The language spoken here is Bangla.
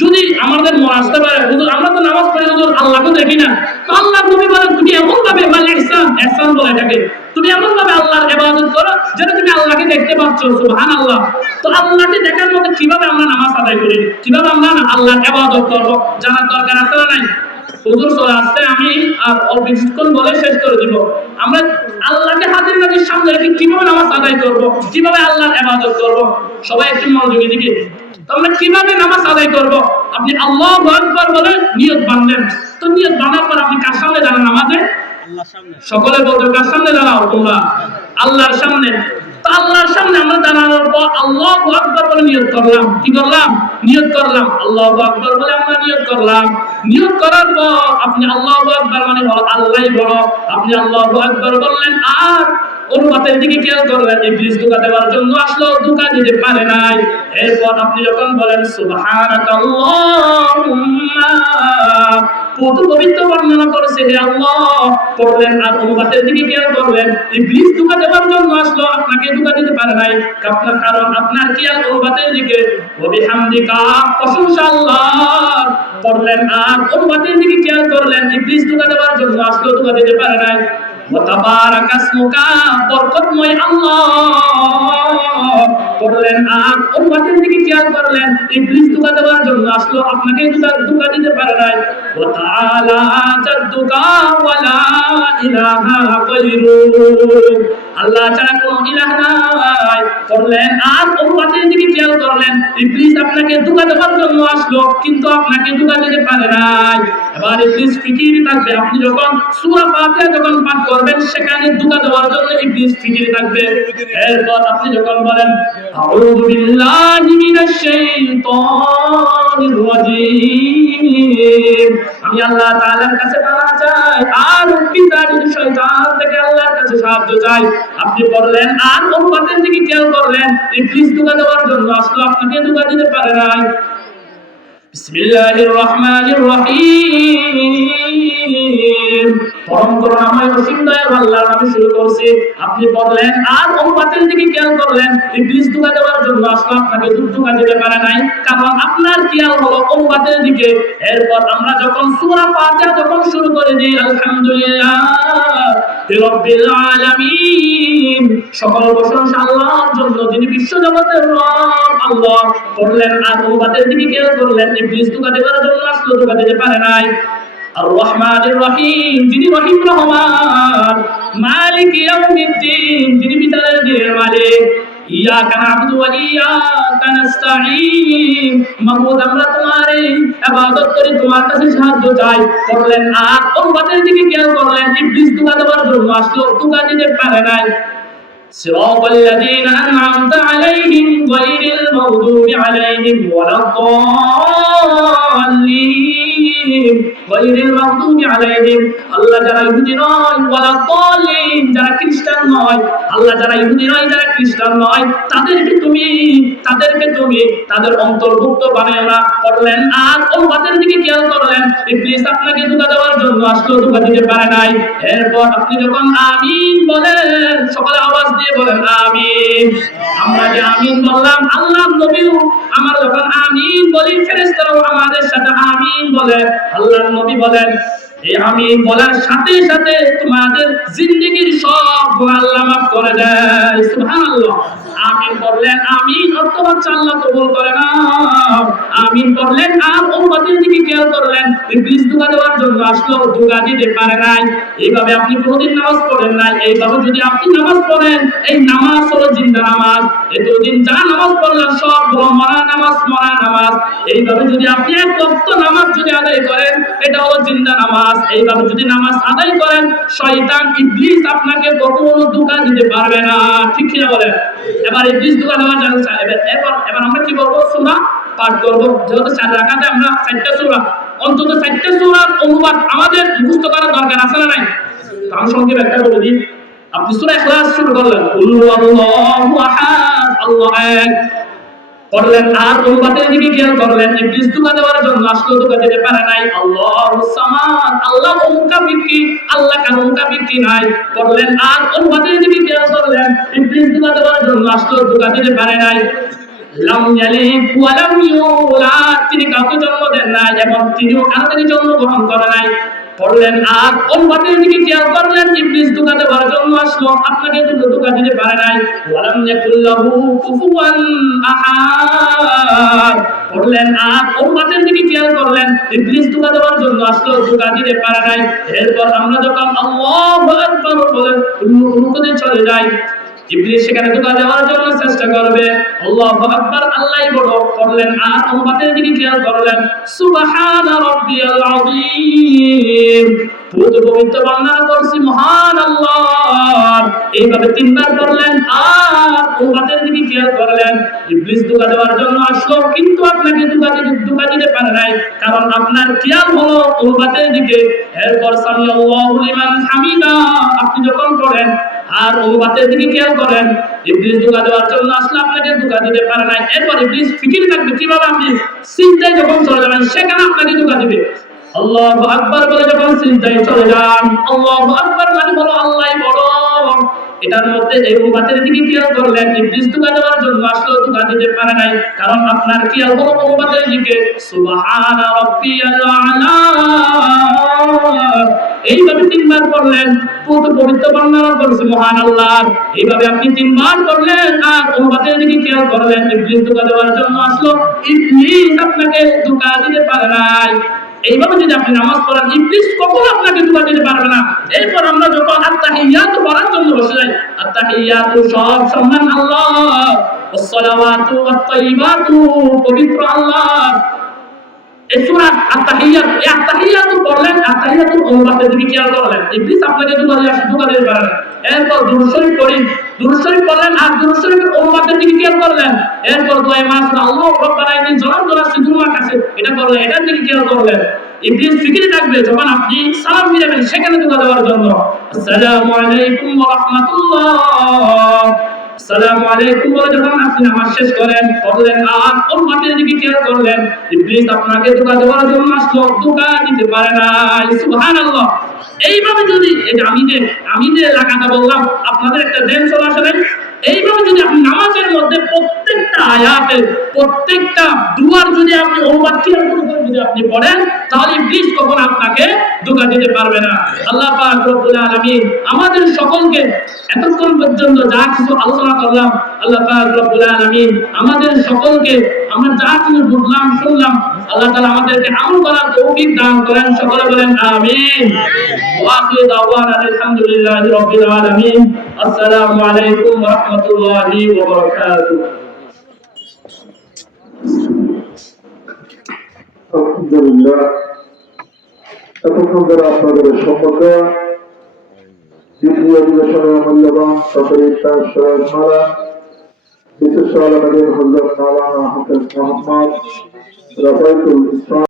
যদি আমাদের মনে আসতে পারে হুজুর আমরা তো নামাজ পড়ি হুজুর আল্লাহকে দেখি না, তো আল্লাহ নবী বলেন তুমি এমন ভাবে ওয়াল ইহসান, ইহসান বলে এটাকে, তুমি এমন ভাবে আল্লাহর ইবাদত করো যেন তুমি আল্লাহকে দেখতে পাচ্ছ। সুবহানাল্লাহ। তো আল্লাহকে দেখার মতো কিভাবে আমরা নামাজ আদায় করি, কিভাবে আমরা আল্লাহর ইবাদত করব, জানার দরকার আছে না নাই? হুজুর চলে আসছে, আমি আর অল্প কিছুক্ষণ বলে শেষ করে দিব। আমরা আল্লাহকে হাজির নাজির সামনে রেখে কিভাবে নামাজ আদায় করব, কিভাবে আল্লাহর ইবাদত করব, সবাই একটু মনোযোগী দিকে। তো আমরা কিভাবে নামাজ আদায় করব? আপনি আল্লাহু আকবার বলে নিয়ত বাঁধলেন। তো নিয়ত বাঁধার পর আপনি কার সামনে দাঁড়ান? নামাজে সকলে বলতে কার সামনে দাঁড়াও? তোমরা আল্লাহর সামনে। তো আল্লাহর সামনে আমরা দাঁড়ানোর পর আল্লাহু আকবার বলে নিয়ত করলাম। কি করলাম? নিয়ত করলাম। আল্লাহু আকবার বলে আমরা নিয়ত করলাম। নিয়ত করার পর আপনি আল্লাহু আকবার মানে আল্লাহই বড়, আপনি আল্লাহু আকবার বললেন আর অনুপাতের দিকে খেয়াল করলেন। ইবলিস ধোঁকা দেওয়ার জন্য আসলো, ধোঁকা দিতে পারে নাই। এরপর আপনি যখন বলেন সুবহানাকাল্লাহুম্মা, কত পবিত্র বর্ণনা করেছে হে আল্লাহ, পড়লেন আর অনুপাতের দিকে খেয়াল করলেন। ইবলিস ধোঁকা দেওয়ার জন্য আসলো, আপনাকে ধোঁকা দিতে পারে নাই, কারণ আপনার খেয়াল অনুপাতের দিকে। ওয়া বিহামদিকা, প্রশংসা আল্লাহর, পড়লেন আর অনুপাতের দিকে খেয়াল করলেন। ইবলিস ধোঁকা দেওয়ার জন্য আসলো, ধোঁকা দিতে পারে নাই। ওয়া তাবারাকা ইসমুকা, বরকতময় আল্লাহ, পড়লেন আর অনুপাতের দিকে খেয়াল করলেন। ইবলিস ধোঁকা দেওয়ার জন্য আসলো, আপনাকে ধোঁকা দিতে পারে নাই। ওয়া তাআলা জাদ্দুকা ওয়া লা ইলাহা গায়রুক, আল্লাহ ছাড়া কোনো ইলাহ নাই, পড়লেন আর অনুপাতের দিকে খেয়াল করলেন। ইবলিস আপনাকে ধোঁকা দেওয়ার জন্য আসলো, কিন্তু আপনাকে ধোঁকা দিতে পারে নাই। এবার ইবলিস ফিকির থাকবে, আপনি যখন সূরা ফাতিহা যখন পাঠ করবেন সেখানে ধোঁকা দেওয়ার জন্য ইবলিস ফিকির থাকবে। এরপর আপনি যখন বলেন আউযু বিল্লাহি মিনাশ শাইতানির রাজীম, আমি আল্লাহ তাআলার কাছে পানা চাই আর পিতারি শয়তান থেকে আল্লাহর কাছে সাহায্য চাই, আপনি বললেন আর অনুপাতের দিকে খেয়াল করলেন। ইবলিস ধোঁকা দেওয়ার জন্য আসলো, আপনাকে ধোঁকা দিতে পারে নাই। বিসমিল্লাহির রহমানির রহিম, পরম করুণাময় অসীম দয়ালু আল্লাহর নামে শুরু করছি। আপনি বললেন আর অনুপাতের দিকে খেয়াল করলেন। ইবলিস ধোঁকা দেওয়ার জন্য আসলো, আপনাকে ধোঁকা দিতে পারে নাই, কারণ আপনার খেয়াল হলো অনুপাতের দিকে। এরপর আমরা যখন সূরা ফাতিহা যখন শুরু করে দিই আলহামদুলিল্লাহ রাব্বিল আলামিন, সকল প্রশংসা আল্লাহর জন্য যিনি বিশ্বজগতের রব আল্লাহ, বললেন আর অনুপাতের দিকে খেয়াল করলেন। ইবলিস ধোঁকা দেওয়ার জন্য আসলো, ধোঁকা দিতে পারে নাই। আর রহমানির রহিম, যিনি রহিম রহমান। মালিক ইয়াউমিদ্দিন, যিনি বিচারের দিনের মালিক। ইয়াকা না'বুদু ওয়া ইয়াকা নাস্তাঈন, মাবুদ আমরা তোমারই ইবাদত করি, তোমার কাছে সাহায্য চাই, বললেন আর অনুপাতের দিকে খেয়াল করলেন। ইবলিস ধোঁকা দেওয়ার জন্য আসলো, ধোঁকা দিতে পারে নাই। সিরাতাল্লাযীনা আন'আমতা আলাইহিম গায়রিল মাগদুবি আলাইহিম ওয়ালাদ-দাল্লিন, গায়রিল মাগদুবি আলাইহিম, আল্লাহ যারা ইহুদি নয়, ওয়ালাদ-দাল্লিন যারা খ্রিস্টান নয়, আল্লাহ যারা ইহুদি নয়, যারা খ্রিস্টান নয়, তাদেরকে তুমি তাদের অন্তর্ভুক্ত বানায় না, করলেন আর অনুপাতের দিকে খেয়াল করলেন। ইবলিস আপনাকে ধোঁকা দেওয়ার জন্য আসলো, ধোঁকা দিতে পারে নাই। এরপর আপনি যখন আমিন বলেন, সকলে আওয়াজ দিয়ে বলেন আমিন। আমরা যে আমিন বললাম, আল্লাহ নবীও আমরা যখন আমিন বলি ফেরেশতারাও আমাদের সাথে আমিন বলে। আল্লাহর নবী বলেন এই আমিন বলার সাথে সাথে তোমাদের জিন্দেগীর সব গুনাহ আল্লাহ মাফ করে দেয়। সুবহানাল্লাহ। আমিন বললেন, আমিন অর্থ হচ্ছে আল্লাহ কবুল করে না। আমিন বললেন আর অনুপাতের দিকে খেয়াল করলেন। ইবলিস ধোঁকা দেওয়ার জন্য আসলো, ধোঁকা দিতে পারে নাই। এইভাবে আপনি কোনদিন নামাজ পড়েন নাই। এইভাবে যদি আপনি নামাজ পড়েন, এই নামাজ হলো জিন্দা নামাজ। এতদিন যা নামাজ পড়লেন সব হলো মরা নামাজ, মরা নামাজ। এইভাবে যদি আপনি এক ওয়াক্ত নামাজ যদি আদায় করেন, এটা হলো জিন্দা নামাজ। এইভাবে যদি নামাজ আদায় করেন, শয়তান ইবলিস আপনাকে কখনো ধোঁকা দিতে পারবে না। ঠিক কি না বলেন? এবার ইবলিস ধোঁকা দেওয়ার জন্য এবার আমরা কি করব? সূরা পাঠ করব। যেহেতু 4 রাকাতে আমরা 4টা সূরা, অন্তত 4টা সূরার অনুবাদ আমাদের মুখস্থ করার দরকার আছে না নাই? তার সঙ্গে একটা বলে দিই, আপনি সূরা ইখলাস শুরু করলেন, কুল হুয়াল্লাহু আহাদ, আল্লাহ এক, করলেন আর অনুপাতের দিকে খেয়াল করলেন। ইবলিস ধোঁকা দেওয়ার জন্য আসলো, ধোঁকা দিতে পারে নাই। আল্লাহুস সামাদ, আল্লাহ মুকাফির কি, আল্লাহ কার মুকাফির কি নাই, করলেন আর অনুপাতের দিকে খেয়াল করলেন। ইবলিস ধোঁকা দেওয়ার জন্য আসলো, ধোঁকা দিতে পারে নাই। লাম ইয়ালিদ ওয়া লাম ইউলাদ, তিনি কাউকে জন্ম দেন নাই এবং তিনিও কারো জন্মগ্রহণ করে নাই। পড়লেন আর উম্মতের দিকে খেয়াল করলেন, ইবলিস ধোঁকা দেওয়ার জন্য আসলো, আপনাকে ধোঁকা দিতে পারে নাই। ওয়ালাম ইয়াকুল্লাহু কুফুয়ান আহাদ। পড়লেন আর উম্মতের দিকে খেয়াল করলেন, ইবলিস ধোঁকা দেওয়ার জন্য আসলো, ধোঁকা দিতে পারে নাই। এরপর আমরা যখন আল্লাহু আকবার বলে রুকুতে চলে যাই, ইবলিস সেখানে ধোঁকা দেওয়ার জন্য চেষ্টা করবে। আল্লাহু আকবার, আল্লাহই বড়। করলেন আর উম্মতের দিকে খেয়াল করলেন, সুবহানা রাব্বিয়াল আযীম। পুরো পবিত্র বর্ণনা করছি মহান আল্লাহ। এইভাবে তিনবার করলেন আর উম্মতের দিকে খেয়াল করলেন। ইবলিস ধোঁকা দেওয়ার জন্য আসলো, কিন্তু আপনাকে ধোঁকা দিতে পারে নাই, কারণ আপনার খেয়াল হলো উম্মতের দিকে। এরপর সামি আল্লাহু লিমান হামিদা আপনি যখন পড়েন আর উম্মতের দিকে খেয়াল করেন, ইবলিস ধোঁকা দেওয়ার জন্য আসলে আপনাকে ধোঁকা দিতে পারে নাই। এরপর ইবলিস ফিকির থাকবে কিভাবে আপনি চিন্তায় যখন চলে যাবেন সেখানে আপনাকে ধোঁকা দিবে। আল্লাহু আকবার বলে যখন চিন্তায় চলে যান, আল্লাহু আকবার মানে হলো আল্লাহই বড়। এটার মধ্যে এই উম্মতের দিকে খেয়াল করলেন, ইবলিস ধোঁকা দেওয়ার জন্য আসলে ধোঁকা দিতে পারে নাই, কারণ আপনার খেয়াল হলো উম্মতের দিকে। সুবহানা রাব্বিয়াল আ'লা। এইভাবে তিনবার করলেন, পুরো পবিত্র বর্ণনা করছে মহান আল্লাহ। এইভাবে আপনি তিনবার করলেন আর উম্মতের দিকে খেয়াল করলেন, ইবলিস ধোঁকা দেওয়ার জন্য আসলো, ইবলিস আপনাকে ধোঁকা দিতে পারে নাই। এইভাবে যদি আপনি নামাজ পড়েন, ইবলিস কখনো আপনাকে ধোঁকা দিতে পারবে না। এরপর আমরা যখন আত্তাহিয়াতু পড়ার জন্য বসে যাই, আত্তাহিয়াতু সব সম্মান আল্লাহ, ওয়াসসালাওয়াতু ওয়াত-তাইয়্যিবাতু পবিত্র আল্লাহ। এই সূরা আত্তাহিয়াতু পড়লেন, আত্তাহিয়াতুর উম্মতের দিকে খেয়াল করলেন, ইবলিস আপনাকে ধোঁকা দিতে পারে না। এরপর দুরূদ শরীফ পড়েন, দুরূদ শরীফ পড়লেন আর দুরূদ শরীফের উম্মতের দিকে খেয়াল করলেন। এরপর দোয়া মাসুরা আল্লাহু রাব্বানা ইন্নী যালামতু নাফসি যুলমান কাসীর, এটা করলেন, এটার দিকে খেয়াল করলেন। ইবলিস ফিকিরে থাকবে যখন আপনি সালাম ফিরাবেন সেখানে ধোঁকা দেওয়ার জন্য। আসসালামু আলাইকুম ওয়া রাহমাতুল্লাহ, আসসালামু আলাইকুম বলে যখন আপনি নামাজ শেষ করেন, পড়লেন আর উম্মতের দিকে খেয়াল করলেন, ইবলিস আপনাকে ধোঁকা দেওয়ার জন্য আসলো, ধোঁকা দিতে পারে নাই। সুবহানাল্লাহ। এইভাবে যদি আমি যে এলাকাটা বললাম আপনাদের একটা দেন চলে আসে নাই, এইভাবে যদি আপনি নামাজের মধ্যে প্রত্যেকটা আয়াতের প্রত্যেকটা দুয়ার যদি আপনি অনুবাদ খেয়াল করে যদি আপনি পড়েন, তাহলে ইবলিস কখনো আপনাকে ধোঁকা দিতে পারবে না। আল্লাহ পাক রব্বুল আলামিন আমাদের সকলকে এতক্ষণ পর্যন্ত যা কিছু আলোচনা করলাম, আল্লাহ পাক রব্বুল আলামিন আমাদের সকলকে আমরা যা কিছু বুঝলাম শুনলাম, আল্লাহ তাআলা আমাদেরকে আমল করার তৌফিক দান করেন। সকলে বলেন আমিন। ওয়া আখিরু দাওয়ানা আলহামদুলিল্লাহি রাব্বিল আলামিন। আসসালামু আলাইকুম ওয়া রাহমাতুল্লাহি ওয়া বারাকাতুহু। আলহামদুলিল্লাহ, এতক্ষণ ধরে আপনাদের সম্পর্কে দ্বিতীয় অধিবেশনের মূল্যবান সফরিতা মালা বিশেষ আলমের হযরত মাওলানা হাফেজ মোহাম্মদ রাফায়েতুল ইসলাম